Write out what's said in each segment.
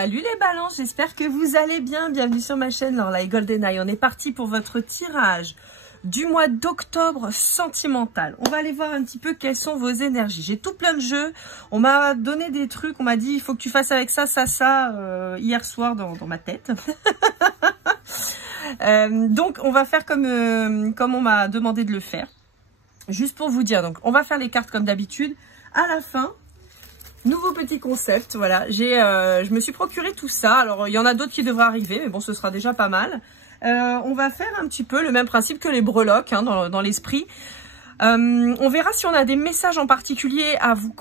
Salut les balances, j'espère que vous allez bien. Bienvenue sur ma chaîne Lorelai GoldenEye. On est parti pour votre tirage du mois d'octobre sentimental. On va aller voir un petit peu quelles sont vos énergies. J'ai tout plein de jeux. On m'a donné des trucs. On m'a dit il faut que tu fasses avec ça, hier soir dans ma tête. Donc on va faire comme on m'a demandé de le faire. Juste pour vous dire, donc on va faire les cartes comme d'habitude. À la fin, nouveau petit concept, voilà. Je me suis procuré tout ça. Alors il y en a d'autres qui devraient arriver, mais bon, ce sera déjà pas mal. On va faire un petit peu le même principe que les breloques, hein, dans l'esprit. On verra si on a des messages en particulier à vous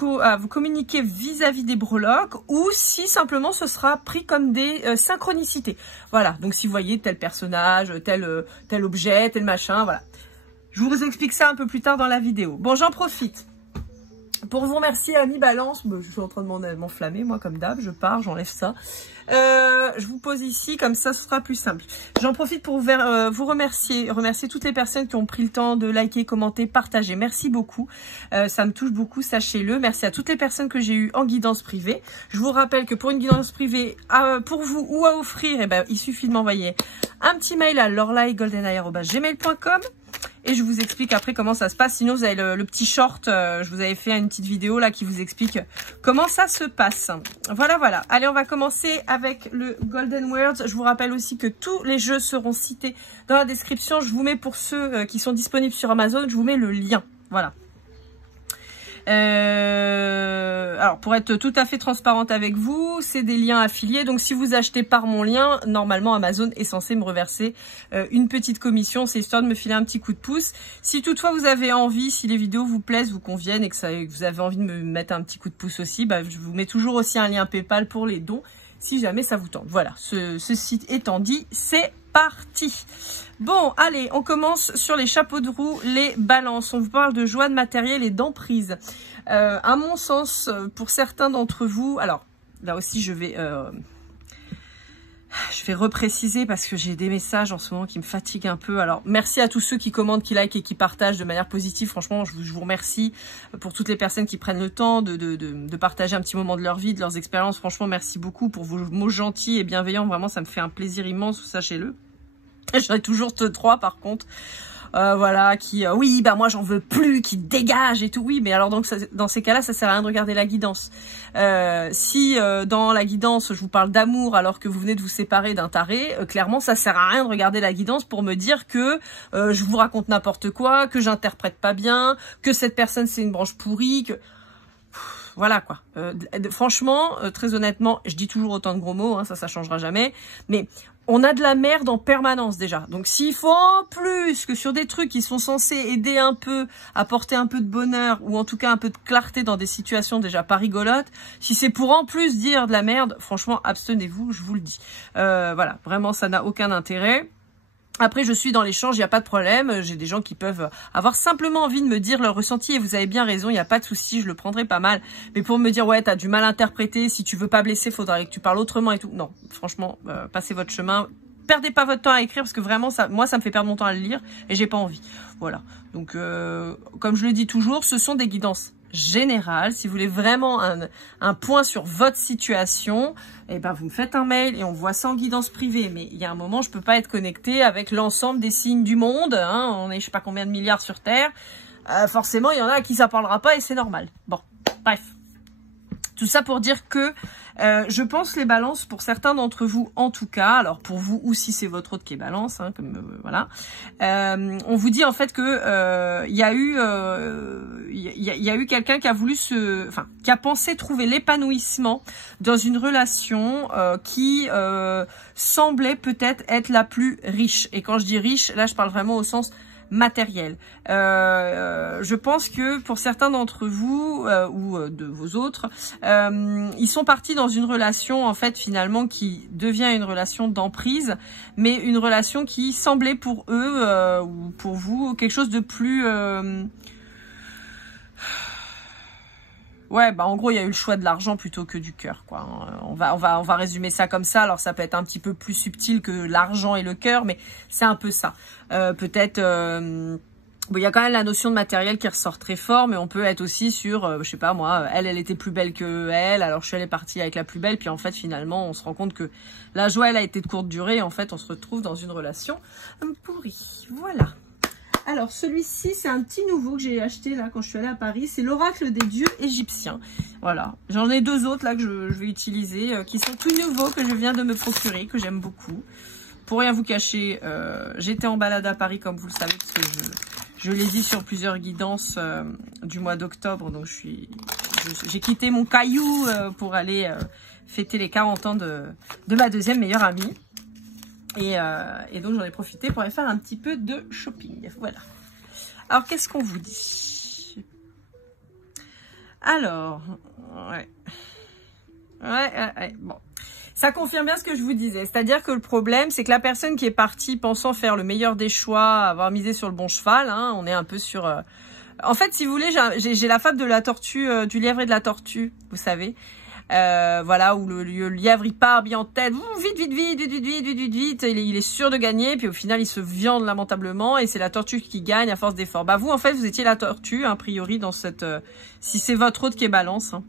communiquer vis-à-vis des breloques, ou si simplement ce sera pris comme des synchronicités. Voilà, donc si vous voyez tel personnage, tel objet, tel machin, voilà. Je vous explique ça un peu plus tard dans la vidéo. Bon, j'en profite pour vous remercier, Annie Balance. Je suis en train de m'enflammer, moi, comme d'hab. Je pars, j'enlève ça. Je vous pose ici, comme ça, ce sera plus simple. J'en profite pour vous remercier toutes les personnes qui ont pris le temps de liker, commenter, partager. Merci beaucoup. Ça me touche beaucoup, sachez-le. Merci à toutes les personnes que j'ai eues en guidance privée. Je vous rappelle que pour une guidance privée, pour vous ou à offrir, il suffit de m'envoyer un petit mail à lorelaigoldeneye@gmail.com. Et je vous explique après comment ça se passe. Sinon, vous avez le petit short. Je vous avais fait une petite vidéo là qui vous explique comment ça se passe. Voilà, voilà. Allez, on va commencer avec le Golden Words. Je vous rappelle aussi que tous les jeux seront cités dans la description. Je vous mets, pour ceux qui sont disponibles sur Amazon, je vous mets le lien. Voilà. Alors, pour être tout à fait transparente avec vous, c'est des liens affiliés. Donc, si vous achetez par mon lien, normalement, Amazon est censé me reverser une petite commission. C'est histoire de me filer un petit coup de pouce. Si toutefois vous avez envie, si les vidéos vous plaisent, vous conviennent et que vous avez envie de me mettre un petit coup de pouce aussi, je vous mets toujours aussi un lien PayPal pour les dons, si jamais ça vous tente. Voilà, ce site étant dit, c'est parti. Bon, allez, on commence sur les chapeaux de roue, les balances. On vous parle de joie de matériel et d'emprise. À mon sens, pour certains d'entre vous, alors là aussi je vais repréciser parce que j'ai des messages en ce moment qui me fatiguent un peu. Alors, merci à tous ceux qui commentent, qui likent et qui partagent de manière positive. Franchement, je vous remercie pour toutes les personnes qui prennent le temps de partager un petit moment de leur vie, de leurs expériences. Franchement, merci beaucoup pour vos mots gentils et bienveillants. Vraiment, ça me fait un plaisir immense, sachez-le. J'en ai toujours 3 par contre. Voilà, oui, moi j'en veux plus, qui dégage et tout. Oui, mais alors donc dans ces cas-là, ça sert à rien de regarder la guidance. Si dans la guidance, je vous parle d'amour alors que vous venez de vous séparer d'un taré, clairement, ça sert à rien de regarder la guidance pour me dire que je vous raconte n'importe quoi, que j'interprète pas bien, que cette personne c'est une branche pourrie, que... Voilà quoi. Franchement, très honnêtement, je dis toujours autant de gros mots, hein, ça changera jamais. Mais on a de la merde en permanence déjà. Donc s'il faut en plus que sur des trucs qui sont censés aider un peu, apporter un peu de bonheur ou en tout cas un peu de clarté dans des situations déjà pas rigolotes, si c'est pour en plus dire de la merde, franchement abstenez-vous, je vous le dis. Voilà, vraiment ça n'a aucun intérêt. Après, je suis dans l'échange, il n'y a pas de problème. J'ai des gens qui peuvent avoir simplement envie de me dire leur ressenti et vous avez bien raison, il n'y a pas de souci, je le prendrai pas mal. Mais pour me dire, ouais, t'as du mal interprété, si tu veux pas blesser, faudrait que tu parles autrement et tout. Non, franchement, passez votre chemin. Perdez pas votre temps à écrire parce que vraiment, moi, ça me fait perdre mon temps à le lire et j'ai pas envie. Voilà. Donc, comme je le dis toujours, ce sont des guidances générales. Si vous voulez vraiment un point sur votre situation, vous me faites un mail et on voit ça en guidance privée. Mais il y a un moment, je peux pas être connectée avec l'ensemble des signes du monde. Hein. On est je sais pas combien de milliards sur Terre. Forcément, il y en a à qui ça parlera pas et c'est normal. Bon, bref. Tout ça pour dire que je pense les balances, pour certains d'entre vous en tout cas, alors pour vous ou si c'est votre autre qui est balance, hein, comme voilà, on vous dit en fait que il y a eu quelqu'un qui a voulu qui a pensé trouver l'épanouissement dans une relation qui semblait peut-être être la plus riche. Et quand je dis riche, là je parle vraiment au sens matériel. Je pense que pour certains d'entre vous ou de vos autres, ils sont partis dans une relation en fait finalement qui devient une relation d'emprise, mais une relation qui semblait pour eux ou pour vous quelque chose de plus ouais, en gros, il y a eu le choix de l'argent plutôt que du cœur, quoi. On va résumer ça comme ça. Alors, ça peut être un petit peu plus subtil que l'argent et le cœur, mais c'est un peu ça. Peut-être Bon, il y a quand même la notion de matériel qui ressort très fort, mais on peut être aussi sur, je sais pas moi, elle était plus belle que elle, alors je suis allée partie avec la plus belle, puis en fait finalement on se rend compte que la joie elle a été de courte durée, et en fait on se retrouve dans une relation pourrie. Voilà. Alors celui-ci c'est un petit nouveau que j'ai acheté là quand je suis allée à Paris, c'est l'oracle des dieux égyptiens. Voilà, j'en ai 2 autres là que je vais utiliser, qui sont tout nouveaux, que je viens de me procurer, que j'aime beaucoup. Pour rien vous cacher, j'étais en balade à Paris comme vous le savez, parce que je l'ai dit sur plusieurs guidances du mois d'octobre, donc j'ai quitté mon caillou pour aller fêter les 40 ans de ma deuxième meilleure amie. Et donc j'en ai profité pour aller faire un petit peu de shopping. Voilà. Alors qu'est-ce qu'on vous dit? Alors, ouais, bon. Ça confirme bien ce que je vous disais. C'est-à-dire que le problème, c'est que la personne qui est partie pensant faire le meilleur des choix, avoir misé sur le bon cheval, hein, on est un peu sur... En fait, si vous voulez, j'ai la fable de la tortue, du lièvre et de la tortue, vous savez. Voilà, où le lièvre il part bien en tête, vite, il est sûr de gagner, puis au final il se viande lamentablement, et c'est la tortue qui gagne à force d'effort. Bah vous en fait vous étiez la tortue, a priori dans cette, si c'est votre hôte qui est balance, hein,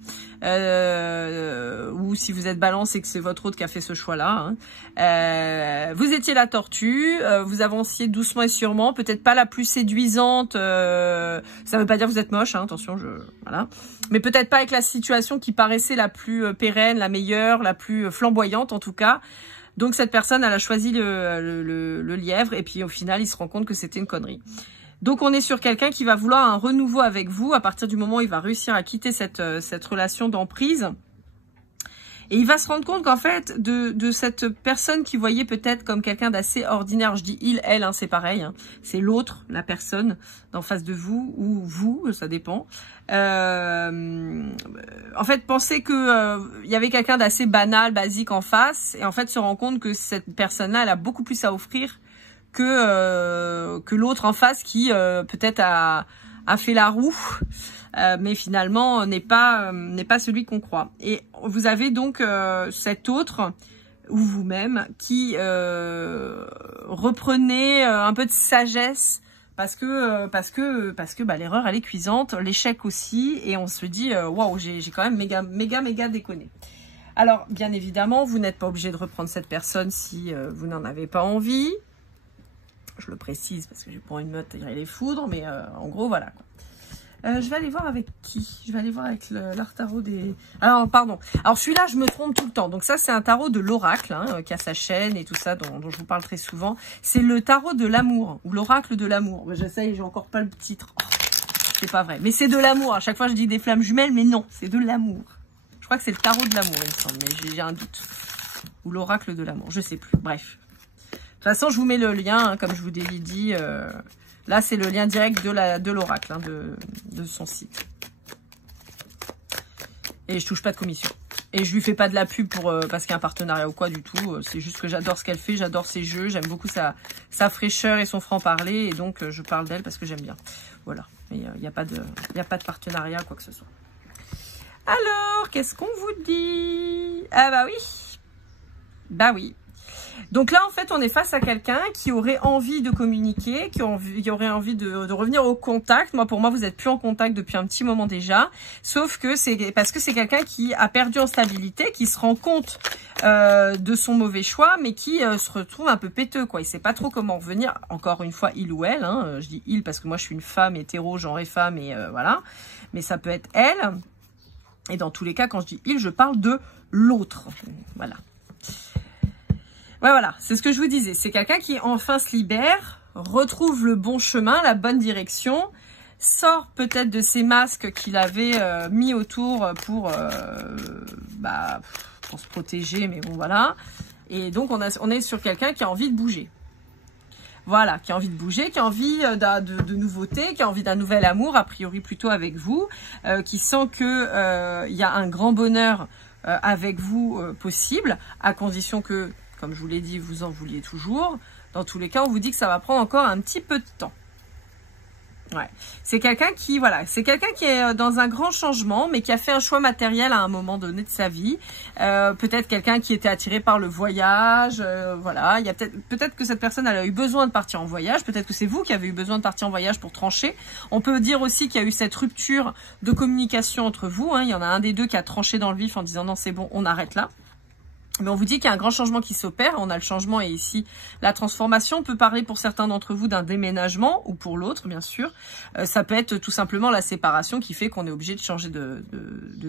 ou si vous êtes balance et que c'est votre hôte qui a fait ce choix-là, hein. Vous étiez la tortue, vous avanciez doucement et sûrement, peut-être pas la plus séduisante, ça veut pas dire que vous êtes moche, hein, attention, voilà. Mais peut-être pas avec la situation qui paraissait la plus pérenne, la meilleure, la plus flamboyante en tout cas. Donc cette personne, elle a choisi le lièvre, et puis au final, il se rend compte que c'était une connerie. Donc on est sur quelqu'un qui va vouloir un renouveau avec vous à partir du moment où il va réussir à quitter cette relation d'emprise. Et il va se rendre compte qu'en fait, de cette personne qu'il voyait peut-être comme quelqu'un d'assez ordinaire, je dis il, elle, hein, c'est pareil, hein, c'est l'autre, la personne d'en face de vous, ou vous, ça dépend. En fait, pensez que il y avait quelqu'un d'assez banal, basique en face, et en fait se rend compte que cette personne-là, elle a beaucoup plus à offrir que l'autre en face qui peut-être a fait la roue. Mais finalement n'est pas celui qu'on croit. Et vous avez donc cet autre ou vous-même qui reprenez un peu de sagesse parce que bah, l'erreur elle est cuisante, l'échec aussi, et on se dit waouh, j'ai quand même méga déconné. Alors bien évidemment vous n'êtes pas obligé de reprendre cette personne si vous n'en avez pas envie. Je le précise parce que j'ai pas une meute tirer les foudres, mais en gros voilà quoi. Je vais aller voir avec qui? Je vais aller voir avec l'art tarot des... Alors, pardon. Alors, celui-là, je me trompe tout le temps. Donc, ça, c'est un tarot de l'oracle, hein, qui a sa chaîne et tout ça, dont je vous parle très souvent. C'est le tarot de l'amour, ou l'oracle de l'amour. J'essaye, j'ai encore pas le titre. Oh, c'est pas vrai. Mais c'est de l'amour. À chaque fois, je dis des flammes jumelles, mais non, c'est de l'amour. Je crois que c'est le tarot de l'amour, il me semble, mais j'ai un doute. Ou l'oracle de l'amour, je sais plus. Bref. De toute façon, je vous mets le lien, hein, comme je vous l'ai dit... Là, c'est le lien direct de l'oracle, hein, de son site. Et je touche pas de commission. Et je lui fais pas de la pub parce qu'il y a un partenariat ou quoi du tout. C'est juste que j'adore ce qu'elle fait, j'adore ses jeux, j'aime beaucoup sa fraîcheur et son franc-parler. Et donc, je parle d'elle parce que j'aime bien. Voilà. Mais il n'y a pas de partenariat, quoi que ce soit. Alors, qu'est-ce qu'on vous dit? Ah bah oui. Bah oui. Donc là, en fait, on est face à quelqu'un qui aurait envie de communiquer, qui aurait envie de revenir au contact. Pour moi, vous n'êtes plus en contact depuis un petit moment déjà. Sauf que c'est parce que c'est quelqu'un qui a perdu en stabilité, qui se rend compte de son mauvais choix, mais qui se retrouve un peu péteux, quoi. Il sait pas trop comment revenir. Encore une fois, il ou elle. Hein. Je dis il parce que moi, je suis une femme hétéro, genre et femme, et voilà. Mais ça peut être elle. Et dans tous les cas, quand je dis il, je parle de l'autre. Voilà. Ouais, voilà, c'est ce que je vous disais. C'est quelqu'un qui enfin se libère, retrouve le bon chemin, la bonne direction, sort peut-être de ces masques qu'il avait mis autour pour se protéger, mais bon voilà. Et donc on est sur quelqu'un qui a envie de bouger. Voilà, qui a envie de bouger, qui a envie de nouveautés, qui a envie d'un nouvel amour, a priori plutôt avec vous, qui sent que y a un grand bonheur avec vous possible, à condition que, comme je vous l'ai dit, vous en vouliez toujours. Dans tous les cas, on vous dit que ça va prendre encore un petit peu de temps. Ouais, c'est quelqu'un qui, voilà, c'est quelqu'un qui est dans un grand changement, mais qui a fait un choix matériel à un moment donné de sa vie. Peut-être quelqu'un qui était attiré par le voyage, voilà. Il y a peut-être que cette personne elle a eu besoin de partir en voyage. Peut-être que c'est vous qui avez eu besoin de partir en voyage pour trancher. On peut dire aussi qu'il y a eu cette rupture de communication entre vous. Hein. Il y en a un des deux qui a tranché dans le vif en disant non, c'est bon, on arrête là. Mais on vous dit qu'il y a un grand changement qui s'opère. On a le changement et ici la transformation. On peut parler pour certains d'entre vous d'un déménagement ou pour l'autre, bien sûr. Ça peut être tout simplement la séparation qui fait qu'on est obligé de changer de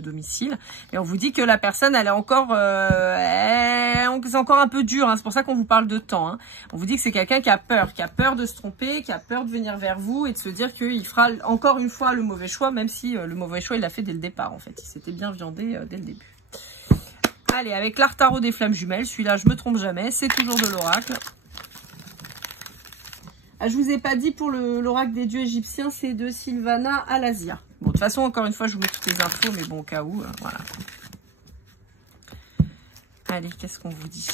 domicile. Et on vous dit que la personne, elle est encore, c'est encore un peu dur. Hein. C'est pour ça qu'on vous parle de temps. Hein. On vous dit que c'est quelqu'un qui a peur de se tromper, qui a peur de venir vers vous et de se dire qu'il fera encore une fois le mauvais choix, même si le mauvais choix il l'a fait dès le départ. En fait, il s'était bien viandé dès le début. Allez, avec l'art tarot des flammes jumelles, celui-là, je me trompe jamais, c'est toujours de l'oracle. Ah, je vous ai pas dit pour l'oracle des dieux égyptiens, c'est de Sylvana Alazia. Bon, de toute façon, encore une fois, je vous mets toutes les infos, mais bon, au cas où, voilà. Allez, qu'est-ce qu'on vous dit?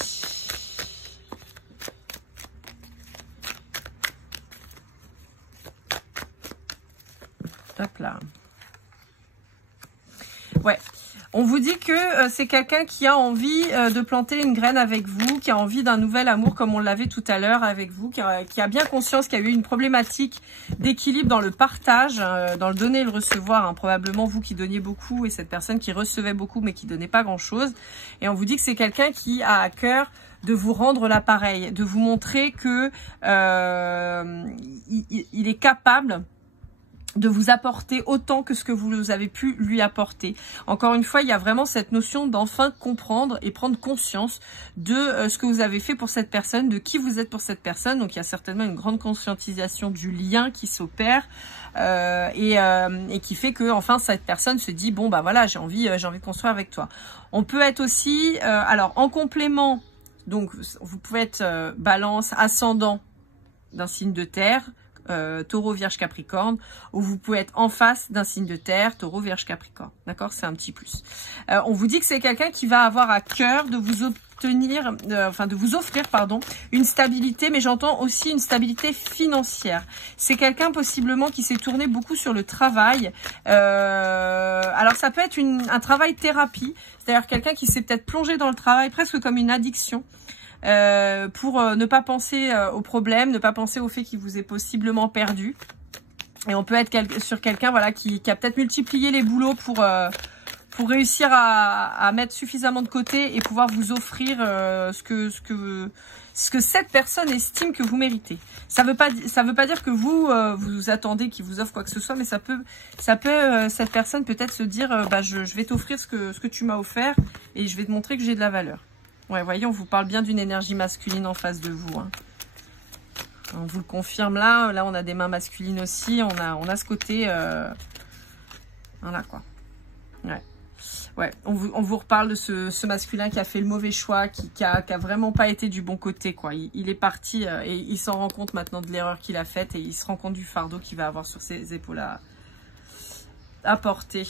Hop là. Ouais. On vous dit que c'est quelqu'un qui a envie de planter une graine avec vous, qui a envie d'un nouvel amour comme on l'avait tout à l'heure avec vous, qui a bien conscience qu'il y a eu une problématique d'équilibre dans le partage, dans le donner et le recevoir. Hein. Probablement vous qui donniez beaucoup et cette personne qui recevait beaucoup mais qui donnait pas grand-chose. Et on vous dit que c'est quelqu'un qui a à cœur de vous rendre l'appareil, de vous montrer que il est capable de vous apporter autant que ce que vous avez pu lui apporter. Encore une fois, il y a vraiment cette notion d'enfin comprendre et prendre conscience de ce que vous avez fait pour cette personne, de qui vous êtes pour cette personne. Donc, il y a certainement une grande conscientisation du lien qui s'opère et qui fait que, enfin, cette personne se dit, bon, bah voilà, j'ai envie de construire avec toi. On peut être aussi, alors, en complément, donc, vous pouvez être balance, ascendant d'un signe de terre, Taureau, Vierge, Capricorne, ou vous pouvez être en face d'un signe de terre, Taureau, Vierge, Capricorne. D'accord, c'est un petit plus. On vous dit que c'est quelqu'un qui va avoir à cœur de vous obtenir, de vous offrir, pardon, une stabilité, mais j'entends aussi une stabilité financière. C'est quelqu'un possiblement qui s'est tourné beaucoup sur le travail. Alors ça peut être un travail thérapie, c'est-à-dire quelqu'un qui s'est peut-être plongé dans le travail presque comme une addiction. Pour ne pas penser aux problèmes, ne pas penser au fait qu'il vous est possiblement perdu. Et on peut être sur quelqu'un voilà, qui a peut-être multiplié les boulots pour réussir à mettre suffisamment de côté et pouvoir vous offrir ce que cette personne estime que vous méritez. Ça veut pas dire que vous attendez qu'il vous offre quoi que ce soit, mais ça peut cette personne peut-être se dire bah je vais t'offrir ce que tu m'as offert et je vais te montrer que j'ai de la valeur. Ouais, voyez, on vous parle bien d'une énergie masculine en face de vous. Hein. On vous le confirme là. Là, on a des mains masculines aussi. On a ce côté... Voilà, quoi. Ouais. Ouais, on vous reparle de ce masculin qui a fait le mauvais choix, qui a vraiment pas été du bon côté, quoi. Il est parti et il s'en rend compte maintenant de l'erreur qu'il a faite et il se rend compte du fardeau qu'il va avoir sur ses épaules à porter.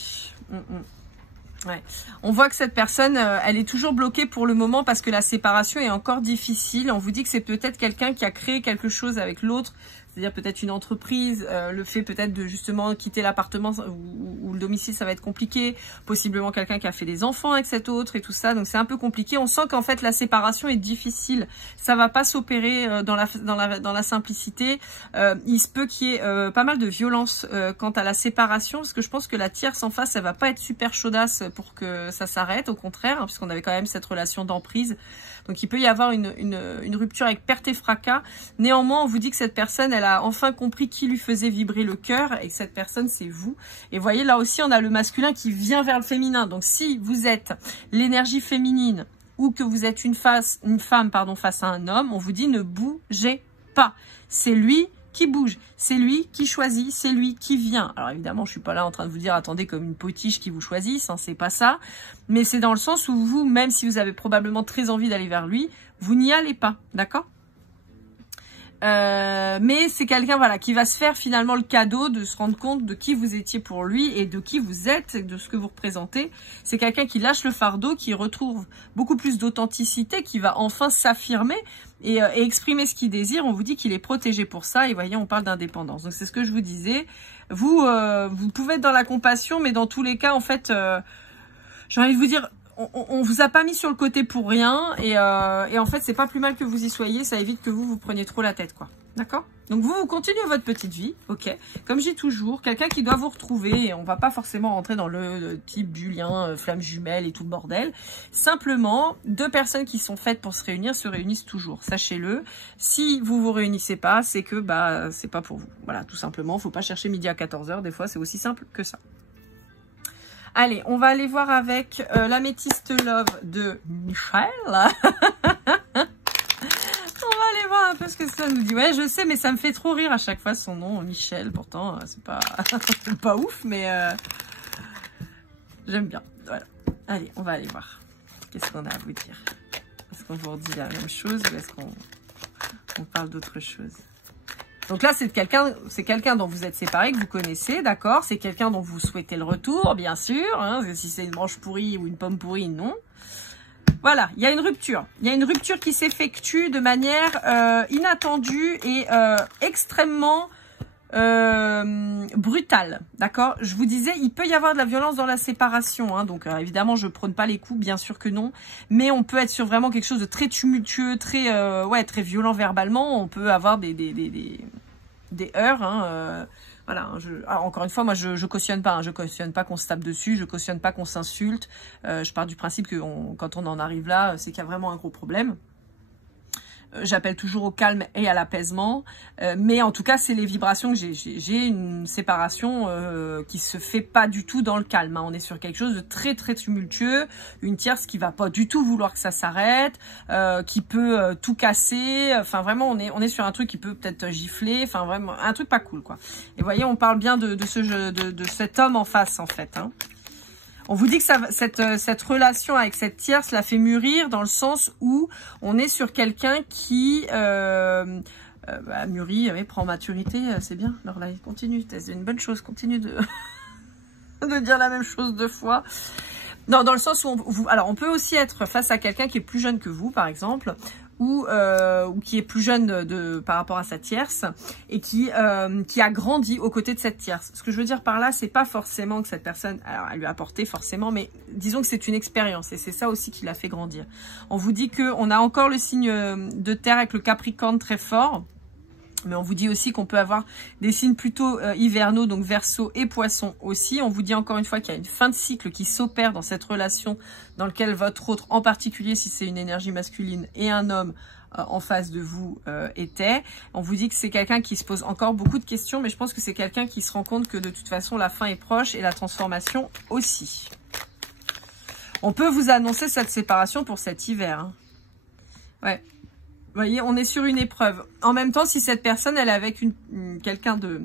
Ouais. On voit que cette personne, elle est toujours bloquée pour le moment parce que la séparation est encore difficile. On vous dit que c'est peut-être quelqu'un qui a créé quelque chose avec l'autre, c'est-à-dire peut-être une entreprise, le fait peut-être de justement quitter l'appartement ou le domicile, ça va être compliqué. Possiblement quelqu'un qui a fait des enfants avec cet autre et tout ça, donc c'est un peu compliqué. On sent qu'en fait la séparation est difficile. Ça va pas s'opérer dans la simplicité. Il se peut qu'il y ait pas mal de violence quant à la séparation, parce que je pense que la tierce en face, elle va pas être super chaudasse pour que ça s'arrête, au contraire, hein, puisqu'on avait quand même cette relation d'emprise. Donc il peut y avoir une rupture avec perte et fracas. Néanmoins, on vous dit que cette personne, elle a enfin compris qui lui faisait vibrer le cœur et que cette personne, c'est vous. Et vous voyez, là aussi, on a le masculin qui vient vers le féminin. Donc si vous êtes l'énergie féminine ou que vous êtes une femme face à un homme, on vous dit ne bougez pas. C'est lui qui bouge, c'est lui qui choisit, c'est lui qui vient. Alors évidemment, je suis pas là en train de vous dire attendez comme une potiche qui vous choisisse, hein, c'est pas ça. Mais c'est dans le sens où vous, même si vous avez probablement très envie d'aller vers lui, vous n'y allez pas, d'accord ? Mais c'est quelqu'un voilà qui va se faire finalement le cadeau de se rendre compte de qui vous étiez pour lui et de qui vous êtes, de ce que vous représentez. C'est quelqu'un qui lâche le fardeau, qui retrouve beaucoup plus d'authenticité, qui va enfin s'affirmer et exprimer ce qu'il désire. On vous dit qu'il est protégé pour ça et voyez, on parle d'indépendance. Donc c'est ce que je vous disais. Vous pouvez être dans la compassion, mais dans tous les cas, en fait, j'ai envie de vous dire, on vous a pas mis sur le côté pour rien et en fait c'est pas plus mal que vous y soyez, ça évite que vous preniez trop la tête quoi, d'accord? Donc vous continuez votre petite vie, ok? Comme j'ai toujours, quelqu'un qui doit vous retrouver, et on va pas forcément rentrer dans le type bulien, flamme jumelle et tout le bordel. Simplement, deux personnes qui sont faites pour se réunir se réunissent toujours, sachez-le. Si vous vous réunissez pas, c'est que bah c'est pas pour vous. Voilà, tout simplement, faut pas chercher midi à 14 h, des fois c'est aussi simple que ça. Allez, on va aller voir avec l'améthyste love de Michel. On va aller voir un peu ce que ça nous dit. Ouais, je sais, mais ça me fait trop rire à chaque fois son nom, Michel. Pourtant, c'est pas, pas ouf, mais j'aime bien. Voilà. Allez, on va aller voir. Qu'est-ce qu'on a à vous dire? Est-ce qu'on vous redit la même chose ou est-ce qu'on parle d'autre chose? Donc là, c'est quelqu'un dont vous êtes séparés, que vous connaissez, d'accord? C'est quelqu'un dont vous souhaitez le retour, bien sûr. Hein, si c'est une branche pourrie ou une pomme pourrie, non. Voilà, il y a une rupture. Il y a une rupture qui s'effectue de manière inattendue et extrêmement brutale, d'accord? Je vous disais, il peut y avoir de la violence dans la séparation. Hein, donc évidemment, je prône pas les coups, bien sûr que non. Mais on peut être sur vraiment quelque chose de très tumultueux, très très violent verbalement. On peut avoir des heurts, hein, voilà. Alors, encore une fois, moi, je cautionne pas. Hein, je cautionne pas qu'on se tape dessus. Je cautionne pas qu'on s'insulte. Je pars du principe que quand on en arrive là, c'est qu'il y a vraiment un gros problème. J'appelle toujours au calme et à l'apaisement, mais en tout cas c'est les vibrations que j'ai une séparation qui se fait pas du tout dans le calme, hein. On est sur quelque chose de très très tumultueux, une tierce qui va pas du tout vouloir que ça s'arrête, qui peut tout casser, enfin vraiment on est sur un truc qui peut peut-être gifler, enfin vraiment un truc pas cool quoi. Et vous voyez, on parle bien de cet homme en face en fait, hein. On vous dit que cette relation avec cette tierce la fait mûrir dans le sens où on est sur quelqu'un qui mûrit, prend maturité, c'est bien. Alors là, continue, c'est une bonne chose, continue de, de dire la même chose deux fois. Non, dans le sens où alors on peut aussi être face à quelqu'un qui est plus jeune que vous, par exemple, ou qui est plus jeune par rapport à sa tierce et qui a grandi aux côtés de cette tierce. Ce que je veux dire par là, c'est pas forcément que cette personne, alors elle lui a apporté forcément, mais disons que c'est une expérience et c'est ça aussi qui l'a fait grandir. On vous dit que on a encore le signe de terre avec le Capricorne très fort. Mais on vous dit aussi qu'on peut avoir des signes plutôt hivernaux, donc Verseau et Poisson aussi. On vous dit encore une fois qu'il y a une fin de cycle qui s'opère dans cette relation dans laquelle votre autre, en particulier si c'est une énergie masculine et un homme en face de vous était. On vous dit que c'est quelqu'un qui se pose encore beaucoup de questions, mais je pense que c'est quelqu'un qui se rend compte que de toute façon la fin est proche et la transformation aussi. On peut vous annoncer cette séparation pour cet hiver, hein. Ouais. Vous voyez, on est sur une épreuve. En même temps, si cette personne, elle est avec quelqu'un de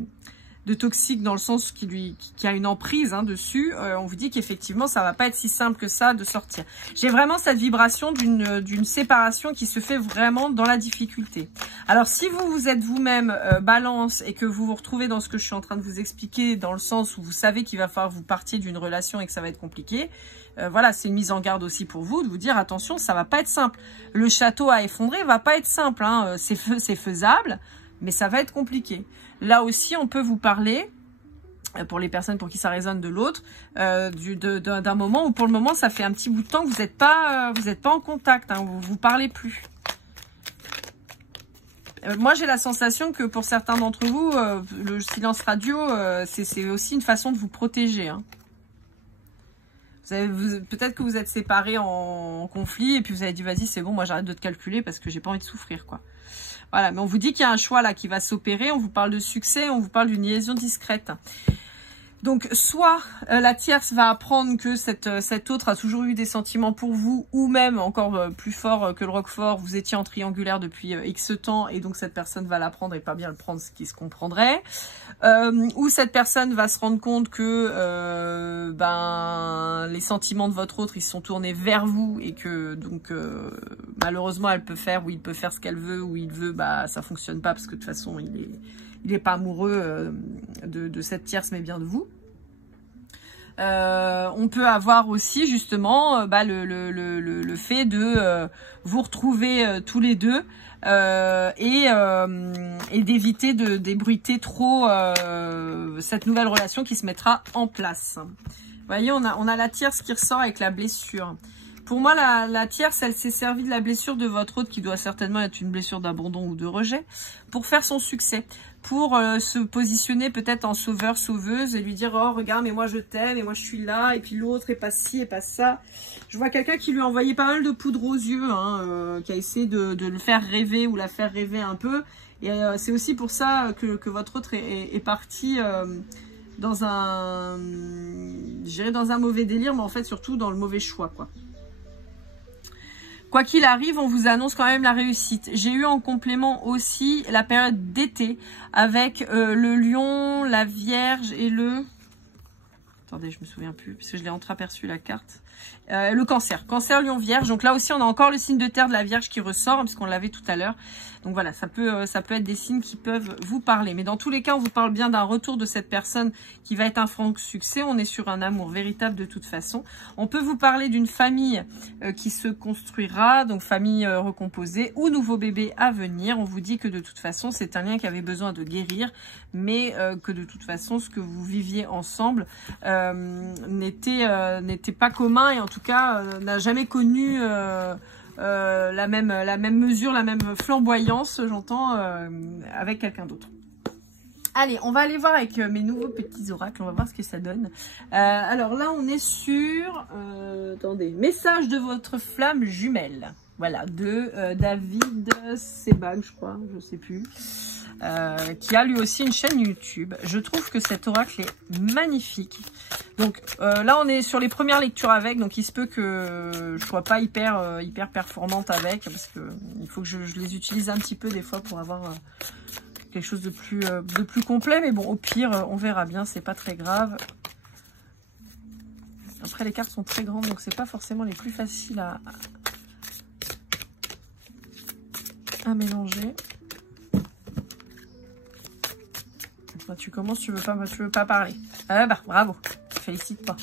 toxique dans le sens qui a une emprise dessus, on vous dit qu'effectivement, ça va pas être si simple que ça de sortir. J'ai vraiment cette vibration d'une séparation qui se fait vraiment dans la difficulté. Alors, si vous êtes vous-même balance et que vous vous retrouvez dans ce que je suis en train de vous expliquer, dans le sens où vous savez qu'il va falloir que vous partiez d'une relation et que ça va être compliqué, voilà, c'est une mise en garde aussi pour vous, de vous dire attention, ça va pas être simple. Le château à effondrer va pas être simple, hein. C'est faisable, mais ça va être compliqué. Là aussi, on peut vous parler, pour les personnes pour qui ça résonne de l'autre, d'un moment où pour le moment, ça fait un petit bout de temps que vous n'êtes pas en contact, hein, vous parlez plus. Moi, j'ai la sensation que pour certains d'entre vous, le silence radio, c'est aussi une façon de vous protéger, hein. Peut-être que vous êtes séparés en conflit et puis vous avez dit vas-y c'est bon, moi j'arrête de te calculer parce que j'ai pas envie de souffrir quoi. Voilà, mais on vous dit qu'il y a un choix là qui va s'opérer, on vous parle de succès, on vous parle d'une liaison discrète. Donc soit la tierce va apprendre que cette autre a toujours eu des sentiments pour vous, ou même encore plus fort que le Roquefort, vous étiez en triangulaire depuis X temps et donc cette personne va l'apprendre et pas bien le prendre, ce qui se comprendrait. Ou cette personne va se rendre compte que les sentiments de votre autre ils sont tournés vers vous et que donc malheureusement elle peut faire, ou il peut faire ce qu'elle veut, ou il veut, bah ça fonctionne pas parce que de toute façon il est pas amoureux de cette tierce mais bien de vous. On peut avoir aussi justement le fait de vous retrouver tous les deux et d'éviter de débruiter trop cette nouvelle relation qui se mettra en place. Vous voyez, on a la tierce qui ressort avec la blessure. Pour moi, la tierce, elle s'est servie de la blessure de votre autre, qui doit certainement être une blessure d'abandon ou de rejet, pour faire son succès, pour se positionner peut-être en sauveur, sauveuse, et lui dire « Oh, regarde, mais moi je t'aime, et moi je suis là, et puis l'autre, et pas ci, et pas ça. » Je vois quelqu'un qui lui a envoyé pas mal de poudre aux yeux, hein, qui a essayé de le faire rêver, ou la faire rêver un peu, et c'est aussi pour ça que votre autre est parti dans un mauvais délire, mais en fait surtout dans le mauvais choix, quoi. Quoi qu'il arrive, on vous annonce quand même la réussite. J'ai eu en complément aussi la période d'été avec le lion, la vierge et le... Attendez, je me souviens plus parce que je l'ai entreaperçu la carte. Le cancer. Cancer, lion, vierge. Donc là aussi, on a encore le signe de terre de la vierge qui ressort parce qu'on l'avait tout à l'heure. Donc voilà, ça peut être des signes qui peuvent vous parler. Mais dans tous les cas, on vous parle bien d'un retour de cette personne qui va être un franc succès. On est sur un amour véritable de toute façon. On peut vous parler d'une famille qui se construira, donc famille recomposée ou nouveau bébé à venir. On vous dit que de toute façon, c'est un lien qui avait besoin de guérir, mais que de toute façon, ce que vous viviez ensemble n'était pas commun et en tout cas n'a jamais connu la même mesure, la même flamboyance, j'entends, avec quelqu'un d'autre. Allez, on va aller voir avec mes nouveaux petits oracles, on va voir ce que ça donne. Alors là, on est sur, attendez, message de votre flamme jumelle. Voilà, de David Sebag, je crois, je sais plus. Qui a lui aussi une chaîne YouTube. Je trouve que cet oracle est magnifique. Donc là on est sur les premières lectures avec, donc il se peut que je sois pas hyper performante avec, parce que il faut que je les utilise un petit peu des fois pour avoir quelque chose de plus complet, mais bon au pire on verra bien, c'est pas très grave. Après les cartes sont très grandes, donc c'est pas forcément les plus faciles à mélanger. Bah, tu commences, tu veux pas parler. Ah bah bravo, félicite pas.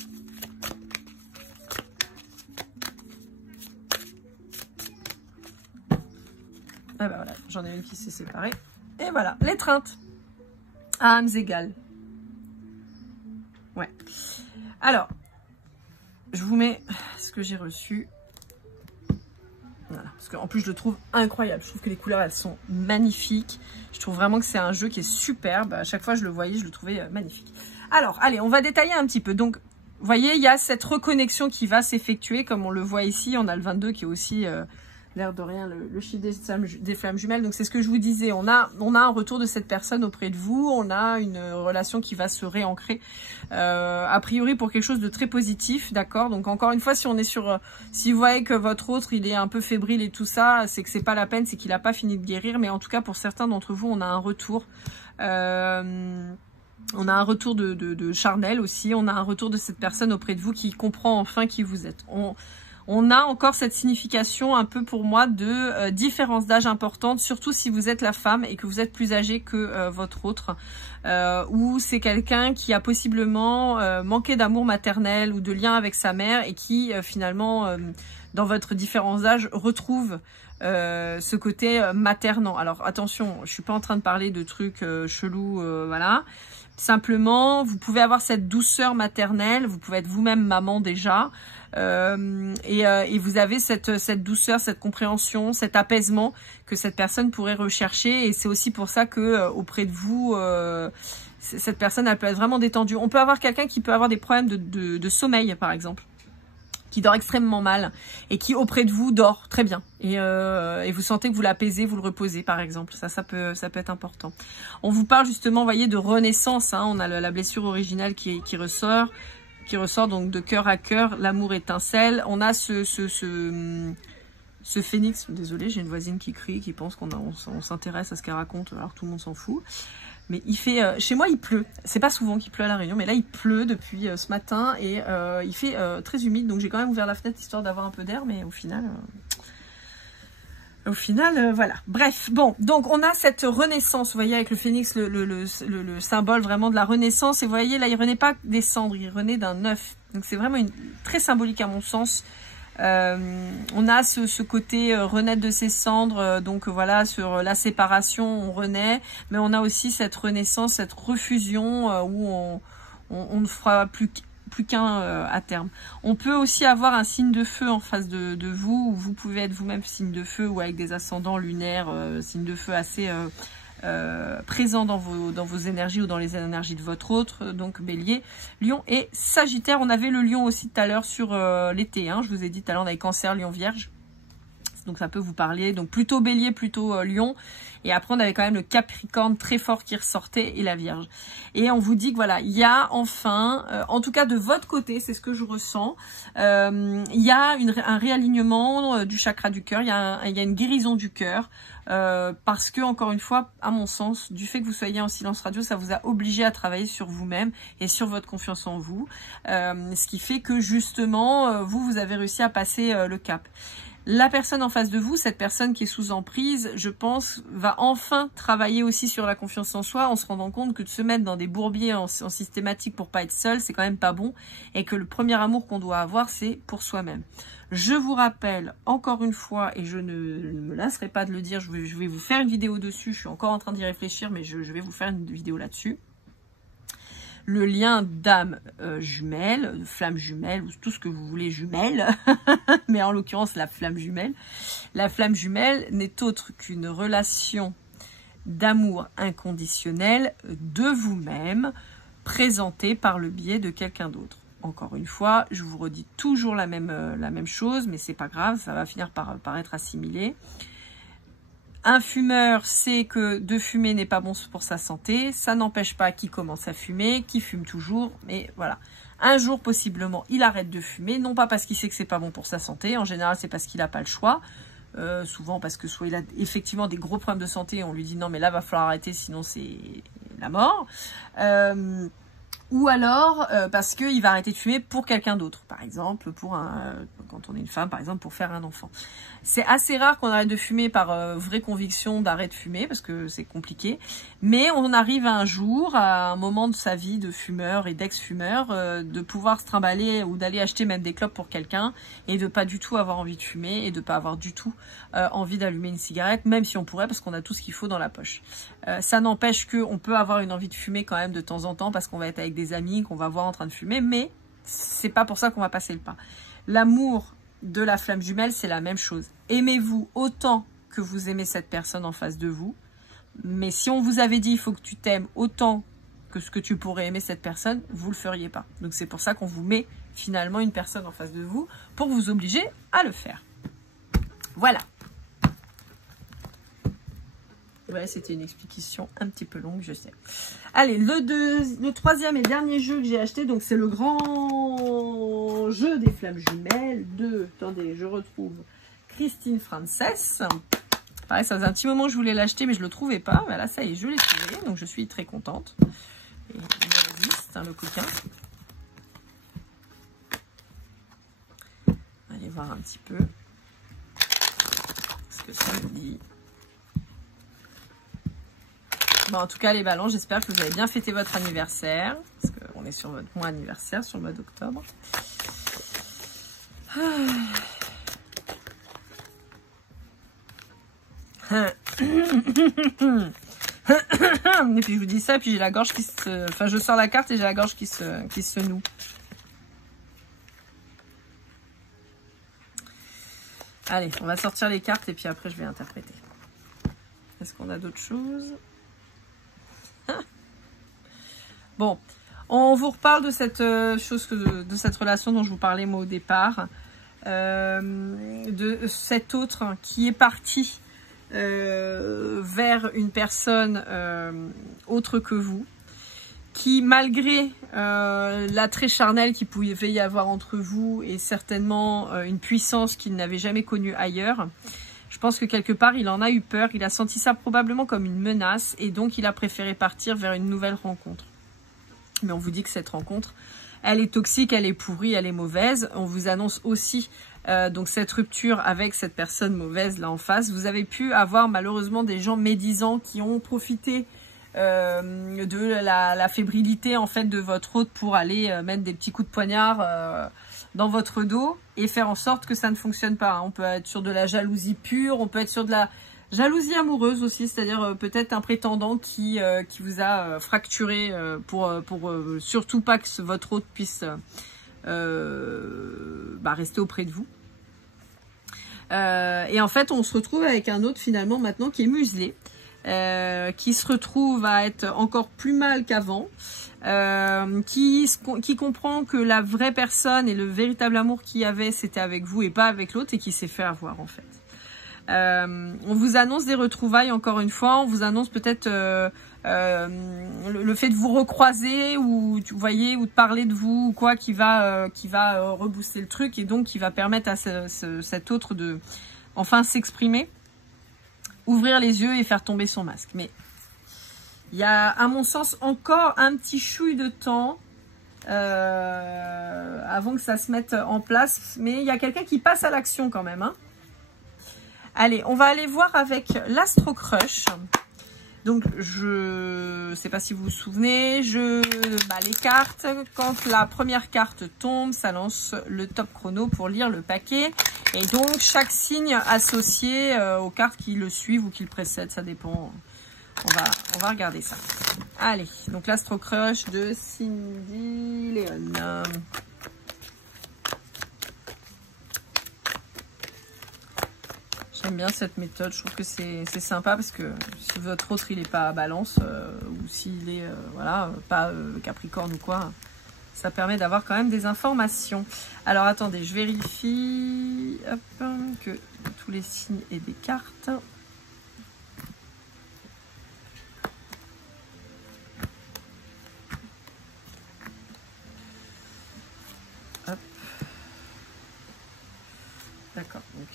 Ah bah voilà, j'en ai une qui s'est séparée. Et voilà, l'étreinte. À âmes égales. Ouais. Alors, je vous mets ce que j'ai reçu. Voilà, parce qu'en plus je le trouve incroyable, je trouve que les couleurs elles sont magnifiques, je trouve vraiment que c'est un jeu qui est superbe, à chaque fois je le voyais, je le trouvais magnifique. Alors allez, on va détailler un petit peu, donc vous voyez il y a cette reconnexion qui va s'effectuer, comme on le voit ici, on a le 22 qui est aussi l'air de rien le chiffre des flammes jumelles, donc c'est ce que je vous disais, on a un retour de cette personne auprès de vous, on a une relation qui va se réancrer, a priori pour quelque chose de très positif, d'accord. Donc encore une fois, si on est sur, si vous voyez que votre autre il est un peu fébrile et tout ça, c'est que c'est pas la peine, c'est qu'il n'a pas fini de guérir, mais en tout cas pour certains d'entre vous, on a un retour. On a un retour de charnel aussi, on a un retour de cette personne auprès de vous qui comprend enfin qui vous êtes. On a encore cette signification un peu pour moi de différence d'âge importante, surtout si vous êtes la femme et que vous êtes plus âgé que votre autre, ou c'est quelqu'un qui a possiblement manqué d'amour maternel ou de lien avec sa mère et qui finalement, dans votre différence d'âge, retrouve ce côté maternant. Alors attention, je suis pas en train de parler de trucs chelous, voilà. Simplement, vous pouvez avoir cette douceur maternelle, vous pouvez être vous-même maman déjà, et vous avez cette douceur, cette compréhension, cet apaisement que cette personne pourrait rechercher, et c'est aussi pour ça que auprès de vous, cette personne elle peut être vraiment détendue. On peut avoir quelqu'un qui peut avoir des problèmes de sommeil par exemple, qui dort extrêmement mal et qui auprès de vous dort très bien et vous sentez que vous l'apaisez, vous le reposez par exemple, ça peut être important. On vous parle justement, vous voyez, de renaissance, hein. On a la blessure originale qui ressort donc de cœur à cœur, l'amour étincelle. On a ce phénix, désolé, j'ai une voisine qui crie, qui pense qu'on s'intéresse à ce qu'elle raconte alors tout le monde s'en fout. Mais il fait, chez moi il pleut, c'est pas souvent qu'il pleut à La Réunion, mais là il pleut depuis ce matin et il fait très humide, donc j'ai quand même ouvert la fenêtre histoire d'avoir un peu d'air, mais au final Au final, voilà. Bref, bon, donc on a cette renaissance, vous voyez, avec le phénix, le symbole vraiment de la renaissance. Et vous voyez, là, il renaît pas des cendres, il renaît d'un œuf. Donc c'est vraiment très symbolique à mon sens. On a ce côté renaître de ses cendres, donc voilà, sur la séparation, on renaît. Mais on a aussi cette renaissance, cette refusion où on ne fera plus qu'un à terme. On peut aussi avoir un signe de feu en face de vous, où vous pouvez être vous-même signe de feu ou avec des ascendants lunaires, signe de feu assez présents dans vos énergies ou dans les énergies de votre autre, donc Bélier, Lion et Sagittaire. On avait le Lion aussi tout à l'heure sur l'été, hein, je vous ai dit tout à l'heure on avait Cancer, Lion, Vierge. Donc ça peut vous parler, donc plutôt Bélier, plutôt Lion. Et après on avait quand même le Capricorne très fort qui ressortait et la Vierge. Et on vous dit que voilà, il y a enfin, en tout cas de votre côté, c'est ce que je ressens, il y a un réalignement du chakra du cœur, il y a une guérison du cœur. Parce que encore une fois, à mon sens, du fait que vous soyez en silence radio, ça vous a obligé à travailler sur vous-même et sur votre confiance en vous, ce qui fait que justement vous avez réussi à passer le cap. La personne en face de vous, cette personne qui est sous emprise, je pense, va enfin travailler aussi sur la confiance en soi en se rendant compte que de se mettre dans des bourbiers en systématique pour pas être seul, c'est quand même pas bon et que le premier amour qu'on doit avoir, c'est pour soi-même. Je vous rappelle encore une fois, et je ne me lasserai pas de le dire, je vais vous faire une vidéo dessus, je suis encore en train d'y réfléchir, mais je vais vous faire une vidéo là-dessus. Le lien d'âme jumelle, flamme jumelle, ou tout ce que vous voulez jumelle, mais en l'occurrence la flamme jumelle. La flamme jumelle n'est autre qu'une relation d'amour inconditionnel de vous-même, présentée par le biais de quelqu'un d'autre. Encore une fois, je vous redis toujours la même chose, mais c'est pas grave, ça va finir par être assimilé. Un fumeur sait que de fumer n'est pas bon pour sa santé. Ça n'empêche pas qu'il commence à fumer, qu'il fume toujours. Mais voilà, un jour possiblement, il arrête de fumer. Non pas parce qu'il sait que c'est pas bon pour sa santé. En général, c'est parce qu'il n'a pas le choix. Souvent parce que soit il a effectivement des gros problèmes de santé. Et on lui dit non mais là, va falloir arrêter, sinon c'est la mort. Ou alors parce qu'il va arrêter de fumer pour quelqu'un d'autre. Par exemple, quand on est une femme, par exemple, pour faire un enfant. C'est assez rare qu'on arrête de fumer par vraie conviction d'arrêt de fumer, parce que c'est compliqué. Mais on arrive un jour, à un moment de sa vie de fumeur et d'ex-fumeur, de pouvoir se trimballer ou d'aller acheter même des clopes pour quelqu'un et de pas du tout avoir envie de fumer et de pas avoir du tout envie d'allumer une cigarette, même si on pourrait, parce qu'on a tout ce qu'il faut dans la poche. Ça n'empêche qu'on peut avoir une envie de fumer quand même de temps en temps, parce qu'on va être avec des amis, qu'on va voir en train de fumer, mais c'est pas pour ça qu'on va passer le pas. L'amour de la flamme jumelle, c'est la même chose. Aimez-vous autant que vous aimez cette personne en face de vous. Mais si on vous avait dit, il faut que tu t'aimes autant que ce que tu pourrais aimer cette personne, vous le feriez pas. Donc c'est pour ça qu'on vous met finalement une personne en face de vous pour vous obliger à le faire. Voilà. Ouais, c'était une explication un petit peu longue, je sais. Allez, le troisième et dernier jeu que j'ai acheté, donc c'est le grand jeu des flammes jumelles de... Attendez, je retrouve Christine Frances. Pareil, ça faisait un petit moment que je voulais l'acheter, mais je ne le trouvais pas. Voilà, ça y est, je l'ai trouvé, donc je suis très contente. Et il me résiste, hein, le coquin. Allez voir un petit peu ce que ça me dit. Bon, en tout cas, les ballons, j'espère que vous avez bien fêté votre anniversaire. Parce qu'on est sur votre mois anniversaire, sur le mois d'octobre. Et puis je vous dis ça, puis j'ai la gorge qui se... Enfin, je sors la carte et j'ai la gorge qui se noue. Allez, on va sortir les cartes et puis après je vais interpréter. Est-ce qu'on a d'autres choses ? Bon, on vous reparle de cette de cette relation dont je vous parlais moi au départ, de cet autre qui est parti vers une personne autre que vous, qui malgré l'attrait charnel qu'il pouvait y avoir entre vous et certainement une puissance qu'il n'avait jamais connue ailleurs, je pense que quelque part il en a eu peur, il a senti ça probablement comme une menace et donc il a préféré partir vers une nouvelle rencontre. Mais on vous dit que cette rencontre, elle est toxique, elle est pourrie, elle est mauvaise. On vous annonce aussi donc cette rupture avec cette personne mauvaise là en face. Vous avez pu avoir malheureusement des gens médisants qui ont profité de la fébrilité en fait de votre hôte pour aller mettre des petits coups de poignard dans votre dos et faire en sorte que ça ne fonctionne pas. On peut être sur de la jalousie pure, on peut être sur de la jalousie amoureuse aussi, c'est-à-dire peut-être un prétendant qui vous a fracturé pour surtout pas que votre hôte puisse rester auprès de vous. Et en fait, on se retrouve avec un autre finalement maintenant qui est muselé, qui se retrouve à être encore plus mal qu'avant, qui comprend que la vraie personne et le véritable amour qu'il y avait, c'était avec vous et pas avec l'autre, et qui s'est fait avoir en fait. On vous annonce des retrouvailles encore une fois, on vous annonce peut-être le fait de vous recroiser ou vous voyez ou de parler de vous ou quoi qui va rebooster le truc et donc qui va permettre à cet autre de enfin s'exprimer, ouvrir les yeux et faire tomber son masque. Mais il y a à mon sens encore un petit chouille de temps avant que ça se mette en place, mais il y a quelqu'un qui passe à l'action quand même, hein. Allez, on va aller voir avec l'Astro Crush. Donc, je ne sais pas si vous vous souvenez, les cartes, quand la première carte tombe, ça lance le top chrono pour lire le paquet. Et donc, chaque signe associé aux cartes qui le suivent ou qui le précèdent, ça dépend. On va regarder ça. Allez, donc l'Astro Crush de Cindy Léon. J'aime bien cette méthode, je trouve que c'est sympa parce que si votre autre il n'est pas à balance ou s'il est pas capricorne ou quoi, ça permet d'avoir quand même des informations. Alors attendez, je vérifie que tous les signes aient des cartes. Hop. D'accord, donc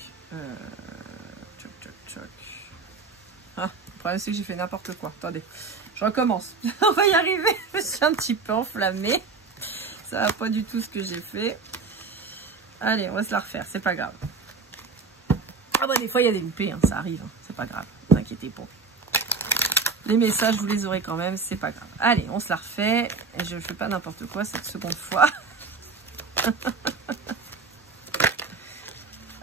le problème c'est que j'ai fait n'importe quoi. Attendez, je recommence. On va y arriver. Je me suis un petit peu enflammée. Ça va pas du tout ce que j'ai fait. Allez, on va se la refaire. C'est pas grave. Ah bah des fois il y a des loupés, hein, ça arrive. Hein, c'est pas grave. Ne vous inquiétez pas. Les messages vous les aurez quand même. C'est pas grave. Allez, on se la refait. Et je fais pas n'importe quoi cette seconde fois.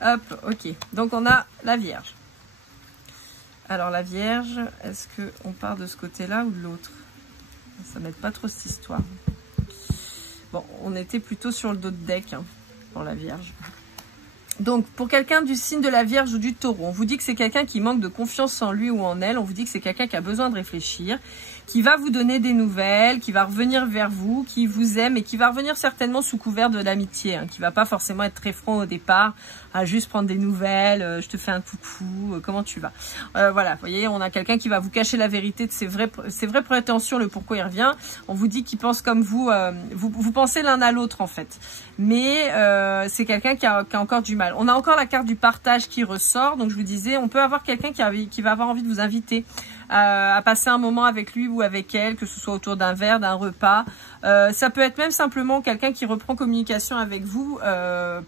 Hop, ok. Donc on a la Vierge. Alors la Vierge, est-ce qu'on part de ce côté-là ou de l'autre? Ça m'aide pas trop cette histoire. Bon, on était plutôt sur le dos de deck hein, pour la Vierge. Donc pour quelqu'un du signe de la Vierge ou du Taureau, on vous dit que c'est quelqu'un qui manque de confiance en lui ou en elle. On vous dit que c'est quelqu'un qui a besoin de réfléchir, qui va vous donner des nouvelles, qui va revenir vers vous, qui vous aime et qui va revenir certainement sous couvert de l'amitié, hein, qui va pas forcément être très franc au départ, à juste prendre des nouvelles, je te fais un coucou, comment tu vas. Voilà, vous voyez, on a quelqu'un qui va vous cacher la vérité de ses vraies prétentions, le pourquoi il revient. On vous dit qu'il pense comme vous, vous pensez l'un à l'autre en fait. Mais c'est quelqu'un qui a encore du mal. On a encore la carte du partage qui ressort, donc je vous disais, on peut avoir quelqu'un qui va avoir envie de vous inviter à passer un moment avec lui ou avec elle, que ce soit autour d'un verre, d'un repas. Ça peut être même simplement quelqu'un qui reprend communication avec vous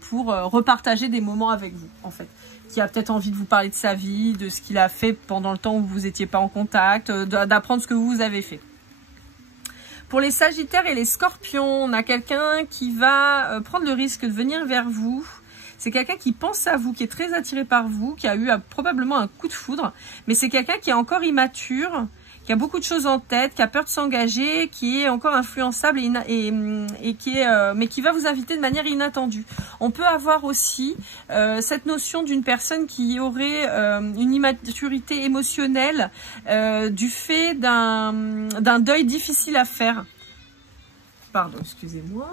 pour repartager des moments avec vous, en fait. Qui a peut-être envie de vous parler de sa vie, de ce qu'il a fait pendant le temps où vous n'étiez pas en contact, d'apprendre ce que vous avez fait. Pour les Sagittaires et les Scorpions, on a quelqu'un qui va prendre le risque de venir vers vous. C'est quelqu'un qui pense à vous, qui est très attiré par vous, qui a eu probablement un coup de foudre. Mais c'est quelqu'un qui est encore immature, qui a beaucoup de choses en tête, qui a peur de s'engager, qui est encore influençable mais qui va vous inviter de manière inattendue. On peut avoir aussi cette notion d'une personne qui aurait une immaturité émotionnelle du fait d'un deuil difficile à faire. Pardon, excusez-moi.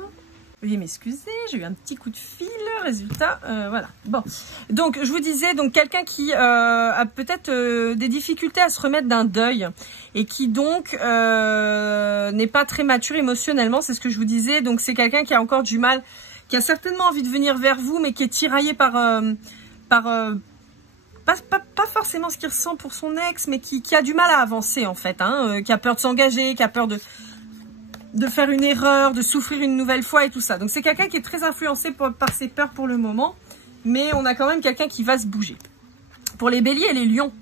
Veuillez m'excuser, j'ai eu un petit coup de fil, résultat, voilà. Bon, donc je vous disais, donc quelqu'un qui a peut-être des difficultés à se remettre d'un deuil et qui donc n'est pas très mature émotionnellement, c'est ce que je vous disais. Donc c'est quelqu'un qui a encore du mal, qui a certainement envie de venir vers vous, mais qui est tiraillé pas forcément ce qu'il ressent pour son ex, mais qui a du mal à avancer en fait, hein, qui a peur de s'engager, qui a peur de faire une erreur, de souffrir une nouvelle fois et tout ça. Donc c'est quelqu'un qui est très influencé par ses peurs pour le moment mais on a quand même quelqu'un qui va se bouger. Pour les béliers et les lions,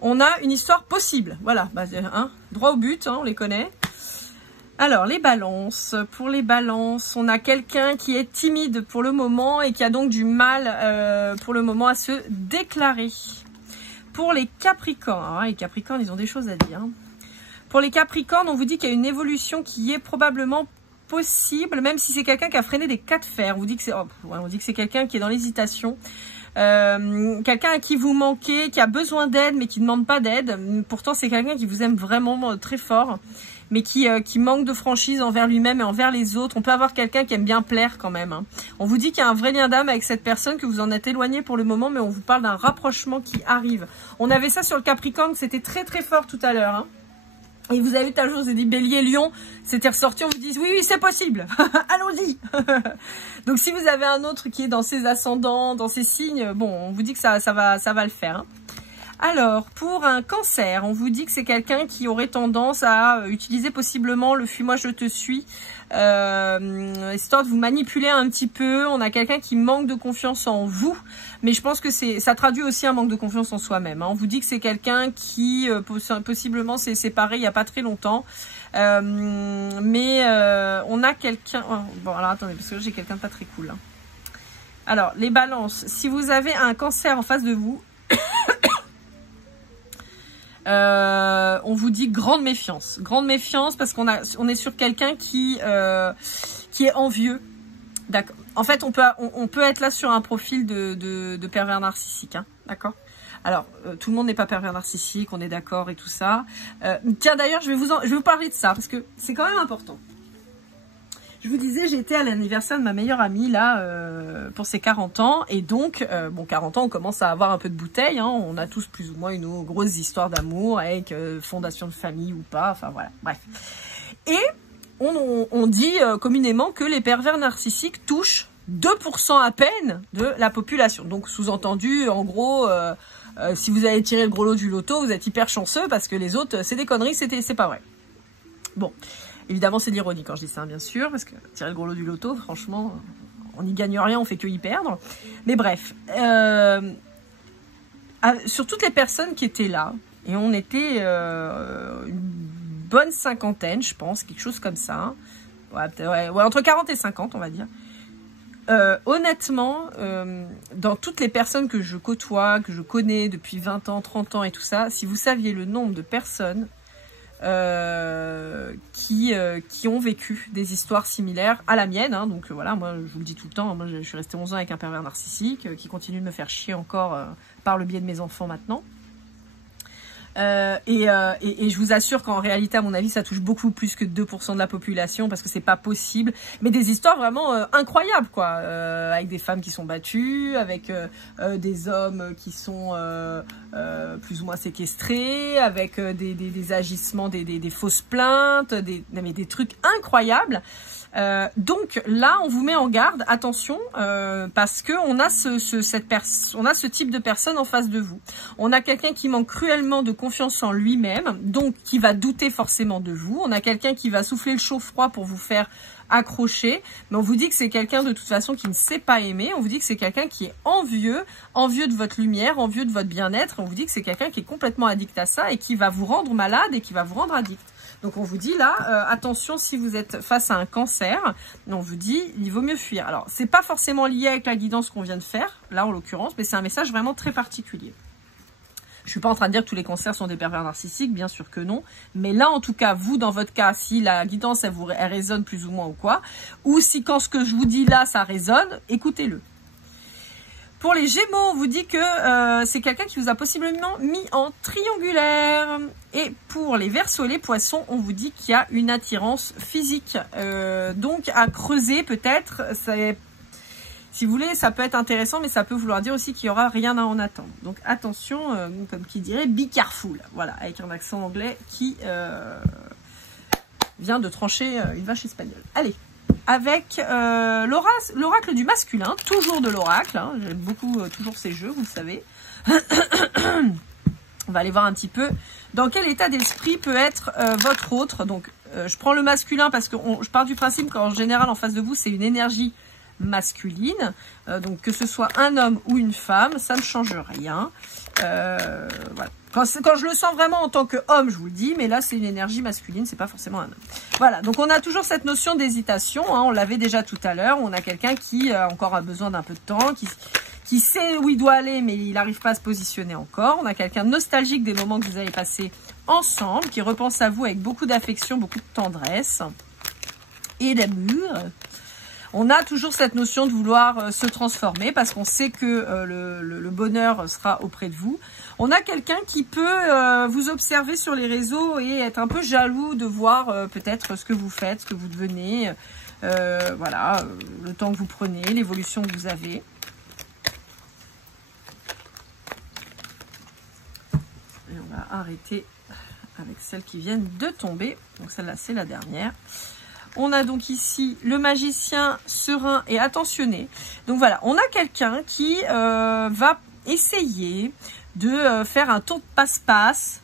on a une histoire possible. Voilà, bah, hein, droit au but, hein, on les connaît. Alors, les balances. Pour les balances, on a quelqu'un qui est timide pour le moment et qui a donc du mal pour le moment à se déclarer. Pour les capricornes, alors, les capricornes, ils ont des choses à dire. Pour les capricornes, on vous dit qu'il y a une évolution qui est probablement possible, même si c'est quelqu'un qui a freiné des cas de fer. On vous dit que c'est, on dit que c'est quelqu'un qui est dans l'hésitation. Quelqu'un à qui vous manquez, qui a besoin d'aide mais qui ne demande pas d'aide. Pourtant c'est quelqu'un qui vous aime vraiment très fort, mais qui manque de franchise envers lui-même et envers les autres. On peut avoir quelqu'un qui aime bien plaire quand même, hein. On vous dit qu'il y a un vrai lien d'âme avec cette personne, que vous en êtes éloigné pour le moment, mais on vous parle d'un rapprochement qui arrive. On avait ça sur le Capricorne, c'était très fort tout à l'heure, hein. Et vous avez vu, tout à l'heure, je vous ai dit Bélier, Lion, c'était ressorti, on vous dit oui, c'est possible, allons-y. Donc si vous avez un autre qui est dans ses ascendants, dans ses signes, bon, on vous dit que ça va le faire, hein. Alors, pour un cancer, on vous dit que c'est quelqu'un qui aurait tendance à utiliser possiblement le « fuis-moi, je te suis », histoire de vous manipuler un petit peu. On a quelqu'un qui manque de confiance en vous, mais je pense que ça traduit aussi un manque de confiance en soi-même, hein. On vous dit que c'est quelqu'un qui possiblement s'est séparé il n'y a pas très longtemps, mais on a quelqu'un... Oh, bon, alors attendez, parce que là j'ai quelqu'un de pas très cool, hein. Alors, les balances, si vous avez un cancer en face de vous, on vous dit grande méfiance parce qu'on est sur quelqu'un qui est envieux. D'accord. En fait, on peut être là sur un profil de pervers narcissique, hein, d'accord. Alors, tout le monde n'est pas pervers narcissique, on est d'accord et tout ça. Tiens, d'ailleurs, je vais vous parler de ça parce que c'est quand même important. Je vous disais, j'étais à l'anniversaire de ma meilleure amie, là, pour ses 40 ans. Et donc, bon, 40 ans, on commence à avoir un peu de bouteille, hein. On a tous plus ou moins une grosse histoire d'amour avec fondation de famille ou pas. Enfin, voilà, bref. Et on dit communément que les pervers narcissiques touchent 2% à peine de la population. Donc, sous-entendu, en gros, si vous avez tiré le gros lot du loto, vous êtes hyper chanceux parce que les autres, c'est des conneries, c'est pas vrai. Bon. Évidemment, c'est de l'ironie quand je dis ça, bien sûr, parce que tirer le gros lot du loto, franchement, on n'y gagne rien, on fait que y perdre. Mais bref, sur toutes les personnes qui étaient là, et on était une bonne cinquantaine, je pense, quelque chose comme ça, ouais, entre 40 et 50, on va dire. Honnêtement, dans toutes les personnes que je côtoie, que je connais depuis 20 ans, 30 ans et tout ça, si vous saviez le nombre de personnes qui ont vécu des histoires similaires à la mienne, hein. Donc voilà, moi je vous le dis tout le temps, moi je suis restée 11 ans avec un pervers narcissique qui continue de me faire chier encore par le biais de mes enfants maintenant. Et je vous assure qu'en réalité, à mon avis, ça touche beaucoup plus que 2% de la population parce que c'est pas possible. Mais des histoires vraiment incroyables, quoi. Avec des femmes qui sont battues, avec des hommes qui sont plus ou moins séquestrés, avec des agissements, des fausses plaintes, mais des trucs incroyables. Donc là, on vous met en garde, attention, parce que on a ce type de personne en face de vous. On a quelqu'un qui manque cruellement de confiance en lui-même, donc qui va douter forcément de vous. On a quelqu'un qui va souffler le chaud-froid pour vous faire accrocher, mais on vous dit que c'est quelqu'un de toute façon qui ne sait pas aimer. On vous dit que c'est quelqu'un qui est envieux de votre lumière, envieux de votre bien-être. On vous dit que c'est quelqu'un qui est complètement addict à ça et qui va vous rendre malade et qui va vous rendre addict. Donc on vous dit là, attention si vous êtes face à un cancer, on vous dit il vaut mieux fuir. Alors c'est pas forcément lié avec la guidance qu'on vient de faire, là en l'occurrence, mais c'est un message vraiment très particulier. Je suis pas en train de dire que tous les cancers sont des pervers narcissiques, bien sûr que non. Mais là, en tout cas, vous, dans votre cas, si la guidance, elle résonne plus ou moins ou quoi, ou si quand ce que je vous dis là, ça résonne, écoutez-le. Pour les Gémeaux, on vous dit que c'est quelqu'un qui vous a possiblement mis en triangulaire. Et pour les Verseaux et les Poissons, on vous dit qu'il y a une attirance physique. Donc, à creuser peut-être, si vous voulez, ça peut être intéressant, mais ça peut vouloir dire aussi qu'il n'y aura rien à en attendre. Donc attention, comme qui dirait, be careful. Voilà, avec un accent anglais qui vient de trancher une vache espagnole. Allez, avec l'oracle du masculin, toujours de l'oracle. Hein, j'aime beaucoup toujours ces jeux, vous le savez. On va aller voir un petit peu dans quel état d'esprit peut être votre autre. Donc, je prends le masculin parce que je pars du principe qu'en général, en face de vous, c'est une énergie masculine. Donc que ce soit un homme ou une femme, ça ne change rien. Voilà. Quand je le sens vraiment en tant qu'homme, je vous le dis, mais là c'est une énergie masculine, c'est pas forcément un homme. Voilà, donc on a toujours cette notion d'hésitation, hein, on l'avait déjà tout à l'heure, on a quelqu'un qui encore a besoin d'un peu de temps, qui sait où il doit aller, mais il n'arrive pas à se positionner encore. On a quelqu'un de nostalgique des moments que vous avez passés ensemble, qui repense à vous avec beaucoup d'affection, beaucoup de tendresse et d'amour. On a toujours cette notion de vouloir se transformer parce qu'on sait que le bonheur sera auprès de vous. On a quelqu'un qui peut vous observer sur les réseaux et être un peu jaloux de voir peut-être ce que vous faites, ce que vous devenez, voilà, le temps que vous prenez, l'évolution que vous avez. Et on va arrêter avec celles qui viennent de tomber. Donc celle-là, c'est la dernière. On a donc ici le magicien serein et attentionné. Donc voilà, on a quelqu'un qui va essayer de faire un tour de passe-passe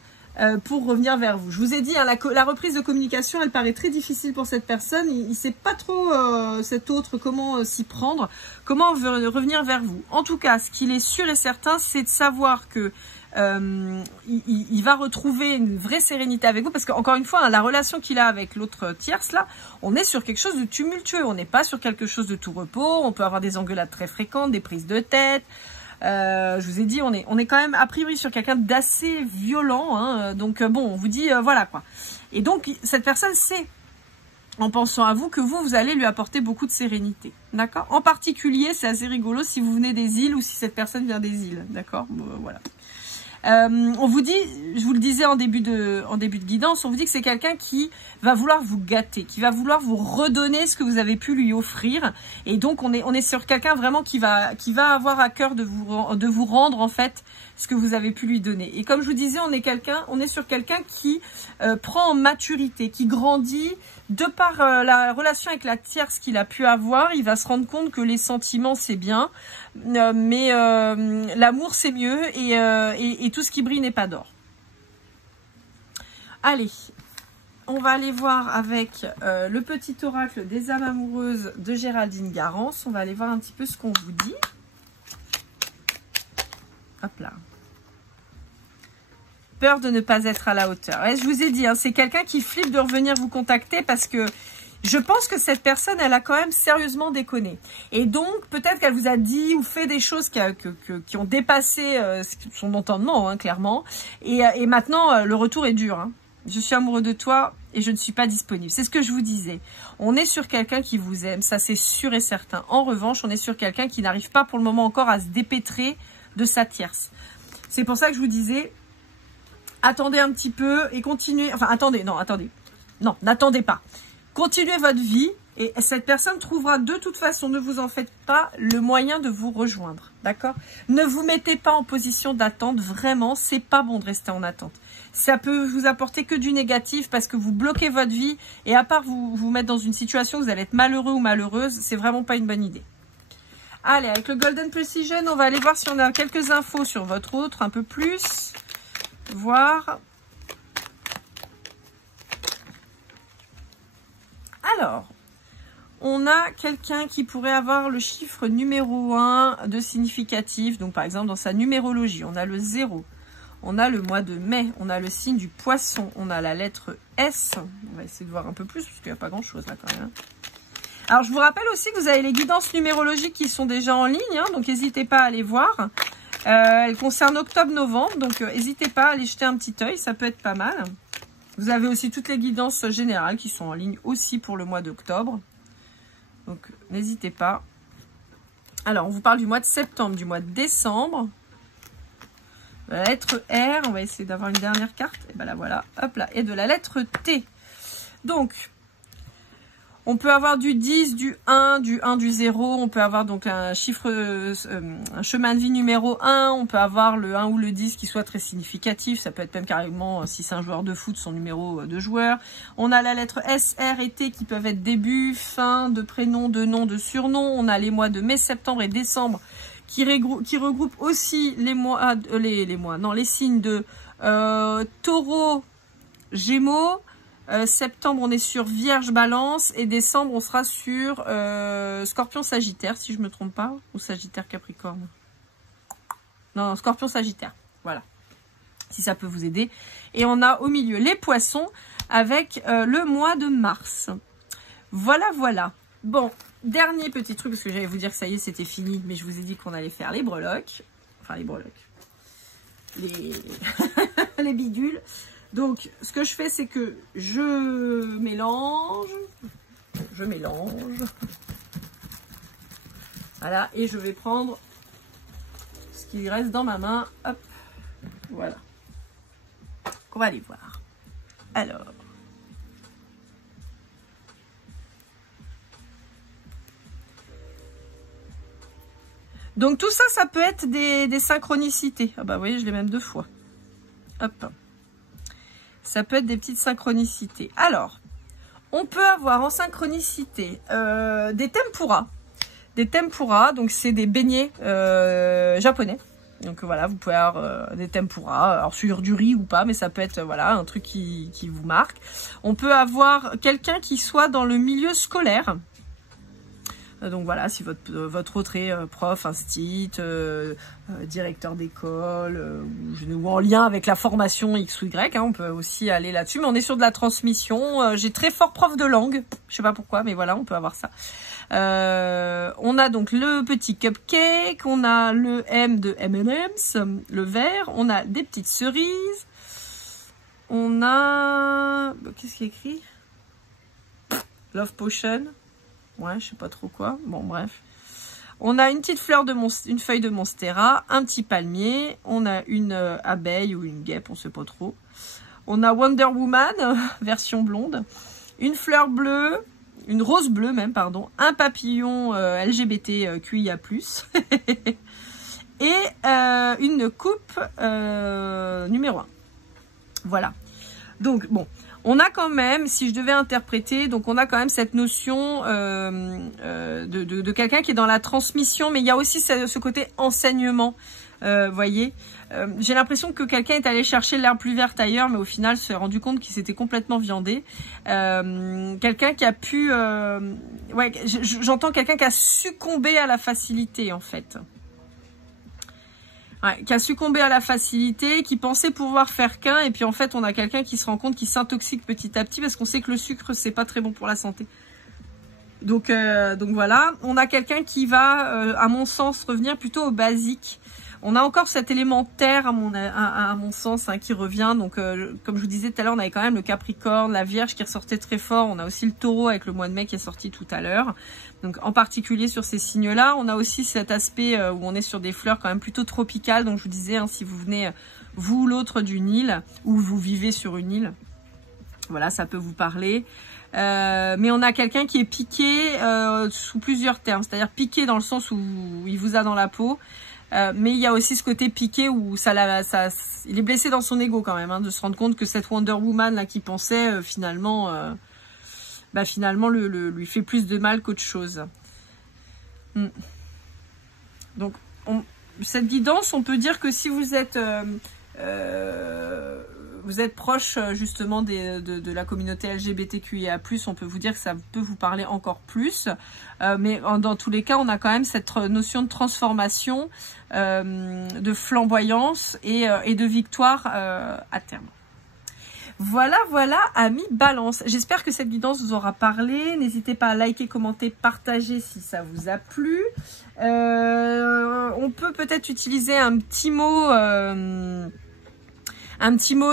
pour revenir vers vous. Je vous ai dit, hein, la reprise de communication, elle paraît très difficile pour cette personne. Il ne sait pas trop cet autre comment s'y prendre, comment revenir vers vous. En tout cas, ce qu'il est sûr et certain, c'est de savoir que il va retrouver une vraie sérénité avec vous parce qu'encore une fois, hein, la relation qu'il a avec l'autre tierce là, on est sur quelque chose de tumultueux, on n'est pas sur quelque chose de tout repos, on peut avoir des engueulades très fréquentes, des prises de tête. Je vous ai dit, on est quand même a priori sur quelqu'un d'assez violent, hein, donc bon, on vous dit voilà quoi. Et donc cette personne sait, en pensant à vous, que vous allez lui apporter beaucoup de sérénité, d'accord. En particulier, c'est assez rigolo si vous venez des îles ou si cette personne vient des îles, d'accord, voilà. On vous dit, je vous le disais en début de guidance, on vous dit que c'est quelqu'un qui va vouloir vous gâter, qui va vouloir vous redonner ce que vous avez pu lui offrir. Et donc on est sur quelqu'un vraiment qui va avoir à cœur de vous rendre en fait ce que vous avez pu lui donner. Et comme je vous disais, on est sur quelqu'un qui prend en maturité, qui grandit de par la relation avec la tierce qu'il a pu avoir. Il va se rendre compte que les sentiments c'est bien, mais l'amour c'est mieux et tout ce qui brille n'est pas d'or. Allez, on va aller voir avec le petit oracle des âmes amoureuses de Géraldine Garance. On va aller voir un petit peu ce qu'on vous dit. Hop là. Peur de ne pas être à la hauteur. Et je vous ai dit, hein, c'est quelqu'un qui flippe de revenir vous contacter parce que je pense que cette personne, elle a quand même sérieusement déconné. Et donc, peut-être qu'elle vous a dit ou fait des choses qui ont dépassé son entendement, hein, clairement. Et maintenant, le retour est dur. Hein. Je suis amoureux de toi et je ne suis pas disponible. C'est ce que je vous disais. On est sur quelqu'un qui vous aime, ça c'est sûr et certain. En revanche, on est sur quelqu'un qui n'arrive pas pour le moment encore à se dépêtrer de sa tierce. C'est pour ça que je vous disais, attendez un petit peu et continuez. Enfin, attendez. Non, n'attendez pas. Continuez votre vie et cette personne trouvera de toute façon, ne vous en faites pas, le moyen de vous rejoindre. D'accord? Ne vous mettez pas en position d'attente. Vraiment, c'est pas bon de rester en attente. Ça peut vous apporter que du négatif parce que vous bloquez votre vie et à part vous mettre dans une situation où vous allez être malheureux ou malheureuse, c'est vraiment pas une bonne idée. Allez, avec le Golden Precision, on va aller voir si on a quelques infos sur votre autre, un peu plus. Voir. Alors, on a quelqu'un qui pourrait avoir le chiffre numéro 1 de significatif. Donc, par exemple, dans sa numérologie, on a le 0. On a le mois de mai. On a le signe du poisson. On a la lettre S. On va essayer de voir un peu plus parce qu'il n'y a pas grand-chose là quand même. Alors, je vous rappelle aussi que vous avez les guidances numérologiques qui sont déjà en ligne. Hein, donc, n'hésitez pas à aller voir. Elles concernent octobre-novembre. Donc, n'hésitez pas à aller jeter un petit œil. Ça peut être pas mal. Vous avez aussi toutes les guidances générales qui sont en ligne aussi pour le mois d'octobre. Donc, n'hésitez pas. Alors, on vous parle du mois de septembre, du mois de décembre. La lettre R, on va essayer d'avoir une dernière carte. Et ben là, voilà. Hop là. Et de la lettre T. Donc, on peut avoir du 10, du 1, du 0. On peut avoir donc un chiffre, un chemin de vie numéro 1. On peut avoir le 1 ou le 10 qui soit très significatif. Ça peut être même carrément, si c'est un joueur de foot, son numéro de joueur. On a la lettre S, R et T qui peuvent être début, fin, de prénom, de nom, de surnom. On a les mois de mai, septembre et décembre qui regroupent aussi les mois, les signes de Taureau, Gémeaux, Septembre, on est sur Vierge, Balance. Et décembre, on sera sur Scorpion, Sagittaire, si je me trompe pas. Ou Sagittaire, Capricorne. Non, Scorpion, Sagittaire. Voilà. Si ça peut vous aider. Et on a au milieu les Poissons avec le mois de mars. Voilà, voilà. Bon, dernier petit truc, parce que j'allais vous dire que ça y est, c'était fini. Mais je vous ai dit qu'on allait faire les breloques. Enfin, les breloques. Les bidules. Donc, ce que je fais, c'est que je mélange. Voilà, et je vais prendre ce qui reste dans ma main. Hop, voilà. On va aller voir. Alors. Donc, tout ça, ça peut être des synchronicités. Ah bah, vous voyez, je l'ai même 2 fois. Hop. Ça peut être des petites synchronicités. Alors, on peut avoir en synchronicité des tempura. Des tempura, donc c'est des beignets japonais. Donc voilà, vous pouvez avoir des tempura, alors sur du riz ou pas, mais ça peut être voilà un truc qui vous marque. On peut avoir quelqu'un qui soit dans le milieu scolaire. Donc voilà, si votre autre est prof, instit, directeur d'école, ou en lien avec la formation X ou Y, hein, on peut aussi aller là-dessus. Mais on est sur de la transmission. J'ai très fort prof de langue, je sais pas pourquoi, mais voilà, on peut avoir ça. On a donc le petit cupcake, on a le M de M&M's, le vert, on a des petites cerises, on a... Qu'est-ce qui est écrit? Love Potion. Ouais, je sais pas trop quoi. Bon, bref. On a une petite fleur une feuille de monstera, un petit palmier. On a une abeille ou une guêpe, on sait pas trop. On a Wonder Woman, version blonde. Une fleur bleue, une rose bleue même, pardon. Un papillon LGBTQIA+. Et une coupe numéro 1. Voilà. Donc, bon. On a quand même, si je devais interpréter, donc on a quand même cette notion de quelqu'un qui est dans la transmission, mais il y a aussi ce côté enseignement, voyez. J'ai l'impression que quelqu'un est allé chercher l'herbe plus verte ailleurs, mais au final s'est rendu compte qu'il s'était complètement viandé. Quelqu'un qui a pu, ouais, j'entends quelqu'un qui a succombé à la facilité en fait. Ouais, qui a succombé à la facilité, qui pensait pouvoir faire qu'un, et puis en fait on a quelqu'un qui se rend compte qu'il s'intoxique petit à petit parce qu'on sait que le sucre c'est pas très bon pour la santé. Donc voilà, on a quelqu'un qui va, à mon sens, revenir plutôt au basique. On a encore cet élément terre, à mon sens, hein, qui revient. Donc, comme je vous disais tout à l'heure, on avait quand même le Capricorne, la Vierge qui ressortait très fort. On a aussi le Taureau avec le mois de mai qui est sorti tout à l'heure. Donc, en particulier sur ces signes-là, on a aussi cet aspect où on est sur des fleurs quand même plutôt tropicales. Donc, je vous disais, hein, si vous venez, vous ou l'autre, d'une île, ou vous vivez sur une île, voilà, ça peut vous parler. Mais on a quelqu'un qui est piqué sous plusieurs termes. C'est-à-dire piqué dans le sens où il vous a dans la peau. Mais il y a aussi ce côté piqué où il est blessé dans son ego quand même, hein, de se rendre compte que cette Wonder Woman là qui pensait finalement lui fait plus de mal qu'autre chose. Donc cette guidance, on peut dire que si vous êtes proche justement de la communauté LGBTQIA+, on peut vous dire que ça peut vous parler encore plus. Mais dans tous les cas, on a quand même cette notion de transformation, de flamboyance et de victoire à terme. Voilà, amis Balance. J'espère que cette guidance vous aura parlé. N'hésitez pas à liker, commenter, partager si ça vous a plu. On peut peut-être utiliser un petit mot...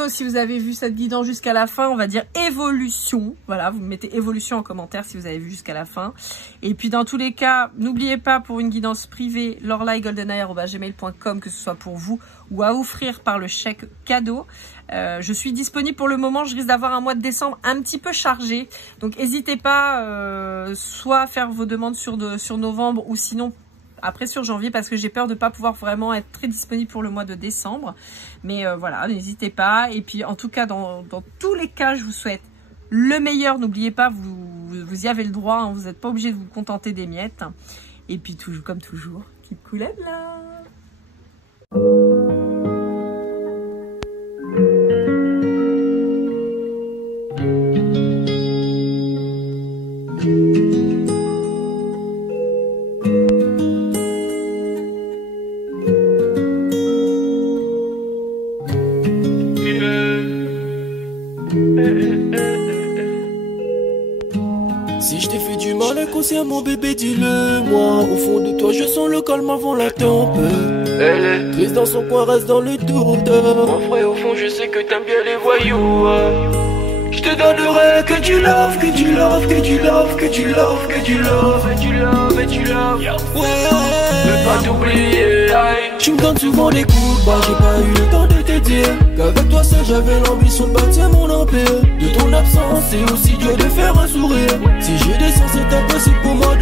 si vous avez vu cette guidance jusqu'à la fin, on va dire évolution. Voilà, vous mettez évolution en commentaire si vous avez vu jusqu'à la fin. Et puis dans tous les cas, n'oubliez pas pour une guidance privée, lorlaigoldeneye@gmail.com, que ce soit pour vous ou à offrir par le chèque cadeau. Je suis disponible pour le moment, je risque d'avoir un mois de décembre un petit peu chargé. Donc n'hésitez pas soit à faire vos demandes sur novembre ou sinon après sur janvier parce que j'ai peur de ne pas pouvoir vraiment être très disponible pour le mois de décembre. Mais voilà, n'hésitez pas. Et puis en tout cas, dans tous les cas, je vous souhaite le meilleur. N'oubliez pas, vous y avez le droit. Hein, vous n'êtes pas obligé de vous contenter des miettes. Et puis toujours, comme toujours, keep cool and love. calme avant la tempête. Elle est triste dans son coin, reste dans le doute. Mon frère, au fond, je sais que t'aimes bien les voyous. Je te donnerai que du love, que du love, que du love, que du love, que du love, et du love, et du love. Ouais, veux pas t'oublier. Tu me donnes souvent des coups de barre, j'ai pas eu le temps de te dire qu'avec toi seul j'avais l'ambition de bâtir mon empire. De ton absence, c'est aussi dur de faire un sourire. Si je descends, c'est impossible pour moi de